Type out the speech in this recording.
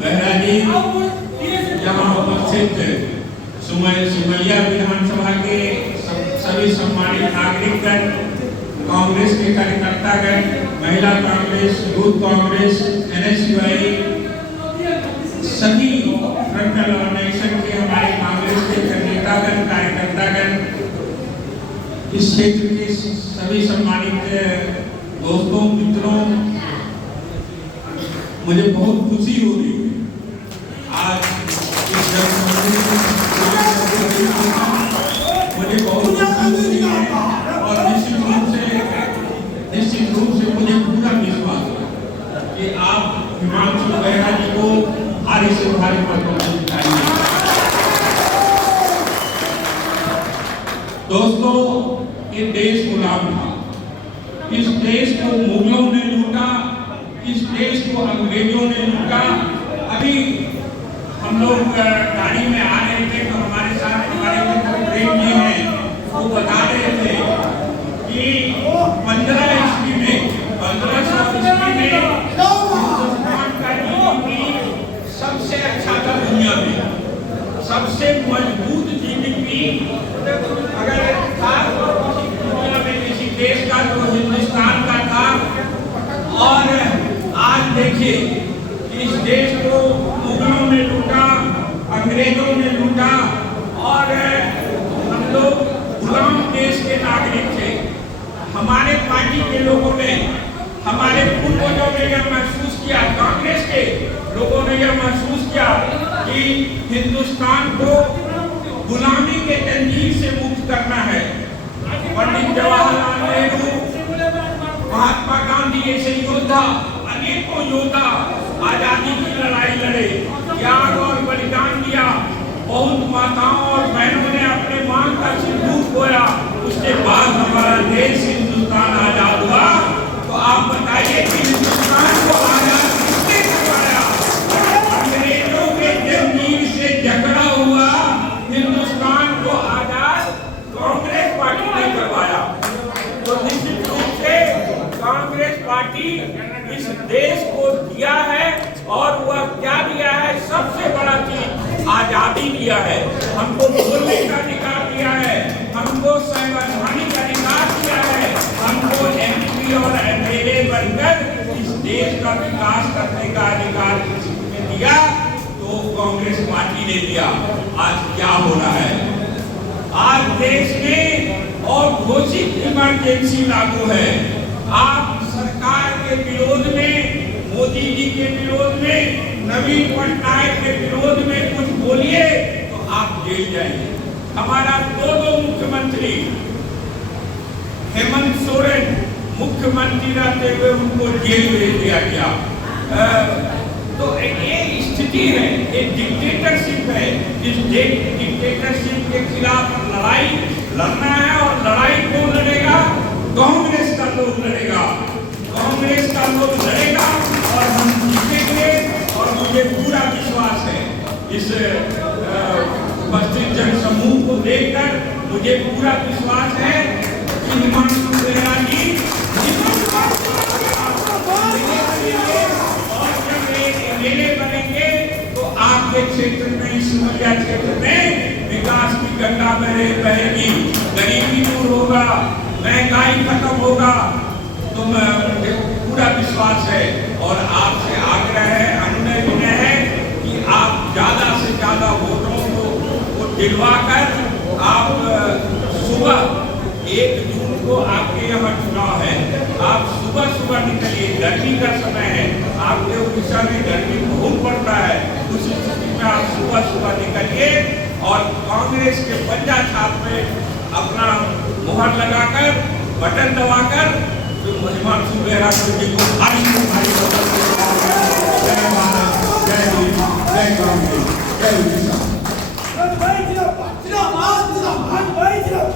बेहरा जी, यहाँ उपस्थित सिमरिया विधानसभा के सभी सम्मानित नागरिकगण, कांग्रेस के कार्यकर्तागण, महिला कांग्रेस, यूथ कांग्रेस, NSUI, सभी फ्रंटल ऑर्गेनाइजेशन के हमारे कांग्रेस के नेतागण, कार्यकर्तागण, इस क्षेत्र के सभी सम्मानित दोस्तों, मित्रों, मुझे बहुत खुशी हो रही है आज इस मुझे बहुत खुशी हो रही है और निश्चित रूप से मुझे पूरा विश्वास है कि आप हिमांशु बेहरा जी को भारी से भारी मतों से जिताएंगे। दोस्तों, ये देश गुलाम था, इस देश को मुगलों ने लूटा, इस देश को अंग्रेजों ने लूटा। अभी हम लोग गाड़ी में आ रहे थे तो हमारे साथ हमारे मित्र प्रेम जी हैं, वो बता रहे थे कि 1500 ईस्वी में हिंदुस्तान का GDP सबसे अच्छा था दुनिया में, सबसे मजबूत GDP अगर था दुनिया में किसी देश का तो हिंदुस्तान का था। और आज देखिए इस देश को मुगलों ने लूटा, अंग्रेजों ने लूटा और हम लोग गुलाम देश के नागरिक थे। हमारे पार्टी के लोगों ने, हमारे पूर्वजों ने यह महसूस किया, कांग्रेस के लोगों ने यह महसूस किया कि हिंदुस्तान को गुलामी के जंजीर से मुक्त करना है। पंडित जवाहरलाल नेहरू, महात्मा गांधी जैसे योद्धा, अनेकों योद्धा आजादी की लड़ाई लड़े, त्याग और बलिदान दिया। बहुत माताओं और बहनों ने अपने मांग का सिंदूर बोया। उसके बाद हमारा देश हिंदुस्तान आजाद हुआ। तो आप बताइए कि हिंदुस्तान को आजाद किसने करवाया? अंग्रेजों के जंजीर से जकड़ा हुआ हिंदुस्तान को आजाद कांग्रेस पार्टी ने करवाया। तो निश्चित रूप से कांग्रेस पार्टी इस देश को दिया है और वह क्या दिया है? सबसे बड़ा चीज आजादी दिया है, हमको बोलने का अधिकार दिया है, हमको संवैधानिक अधिकार दिया है, हमको MP और MLA बनकर इस देश का विकास करने का अधिकार किसी ने दिया तो कांग्रेस पार्टी ने दिया। आज क्या हो रहा है? आज देश में और घोषित इमरजेंसी लागू है। आप सरकार के विरोध में, मोदी जी के विरोध में, नवीन पटनायक के विरोध में कुछ बोलिए तो आप जेल जाइए। हमारा दो मुख्यमंत्री, हेमंत सोरेन मुख्यमंत्री रहते हुए उनको जेल भेज दिया गया। तो ये स्थिति है, ये डिक्टेटरशिप है। इस डिक्टेटरशिप के खिलाफ लड़ाई लड़ना है और लड़ाई कौन लड़ेगा? कांग्रेस का लोग लड़ेगा, कांग्रेस का लोग लड़ेगा और हम जीतेंगे। और मुझे पूरा विश्वास है इस उपस्थित जनसमूह को देखकर मुझे पूरा विश्वास है कि हिमांशु बेहरा जी और जब MLA बनेंगे तो आपके क्षेत्र में, सिमरिया क्षेत्र में विकास की गंगा बहेगी, गरीबी दूर होगा, महंगाई खत्म होगा। तो मुझे पूरा विश्वास है और आपसे आग्रह है, अनुनय विनय है कि आप ज्यादा से ज्यादा वोटरों को दिलवाकर आप सुबह 1 जून को आपके यहाँ चुनाव है, आप सुबह निकलिए। गर्मी का समय है, आपके उड़ीसा में गर्मी बहुत पड़ता है, उस स्थिति में आप सुबह निकलिए और कांग्रेस के पंजा छाप में अपना मुहर लगाकर, बटन दबाकर हिमांशु बेहरा जी को भारी जय भारत, जय हिंद, जय कांग्रेस, जय